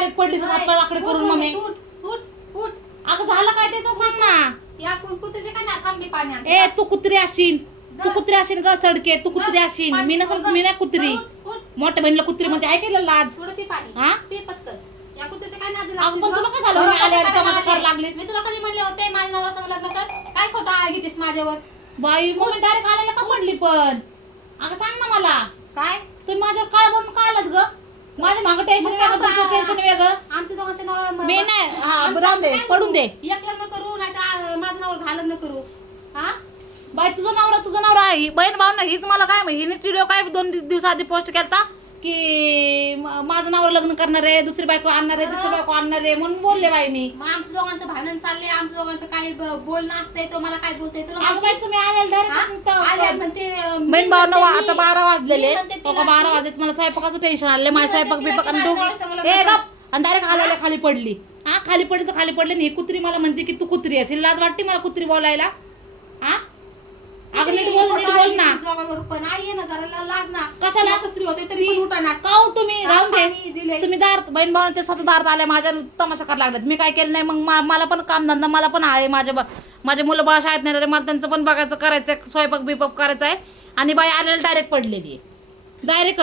Direct पडलीस हात पाय वाकडे करून मम्मी. उठ अगं झालं काय ते तर सांग ना. या काय ना. ए तू कुत्री अशीन. तू कुत्री अशीन ग सडके. तू कुत्री अशीन. मी नसल मी नाही कुत्री. मोठ्या बहिणीला कुत्री म्हणते ऐकायला लाज. थोडं पी पाणी. हा? पी पटकन. या कुत्र्याचे काय नादी अगं, लागलीस पण गं? तुला काय झालं? मी लागलीस? तुला कधी म्हणले होते माझ्या नवरा संग लग्न कर. काय खोटा आळ घेतेस माझ्यावर? बाई मम्मी डायरेक्ट आल्याला का पडली पण. अगं सांग ना मला. काय बनून काय आलात ग माझ्या मागं टेन्शन वेगळं तुमचं टेन्शन वेगळं. आमच्या दोघांचे नवरा म- नाही हा राहून दे. पडून दे? एक लग्न करू नाही तर माझं नावर घालून न करू. हा? बाई तुझं नवरा तुझं नवरा आहे. बहीण भाऊ ना हीच मला काय हिनेच व्हिडिओ काय दोन दिव- दिवसाआधी पोस्ट केलता? की माझं नावर लग्न करणार आहे दुसरी बायको आणणार आहे दुसरी बायको आणणार आहे म्हणून बोलले बाई मी. मग आमच्या दोघांचं भांडण चाललंय आमच्या दोघांचं काही ब- बोलणं असतंय तो मला काय बोलतोय तुला माहिती तुम्ही आलेला हा? आल्या डायरेक्ट म्हणते अं, मी बहीण भाऊ म्हणते आता मी- बारा वाजलेले मी म्हणते तो तिला बारा की- वाजलेत मला स्वयंपाकाचं टेन्शन आले माझ्या मी म्हणते स्वयंपाक तिला बिपाक की आणि माझ्या दोघी नवऱ्याचं ए मला गप. आणि डायरेक्ट आलेल्या खाली पडली. हा खाली पडली तर खाली पडली आणि ही कुत्री मला म्हणते की तू कुत्री असेल लाज वाटते मला कुत्री बोलायला. हा? अगं बोल ना. पण. आई आहे ना जरा लाज ना. कशाला? कसरी होते तरी पण उठाना काऊ तुम्ही? राहून पाणी दे. दिलंय. तुम्ही दार बहीण भाऊ ते स्वतः दारात आल्या माझ्या तमाशा करायला लागल्यात मी काय केलं नाही मग मा- मला पण काम धंदा मला पण आहे माझ्या ब- माझे मुलं बाळ शाळेत नाही मला त्यांचं पण बघायचं करायचं स्वयंपाक बिपाक करायचं आहे. आणि बाई आलेला डायरेक्ट पडलेली आहे. डायरेक्ट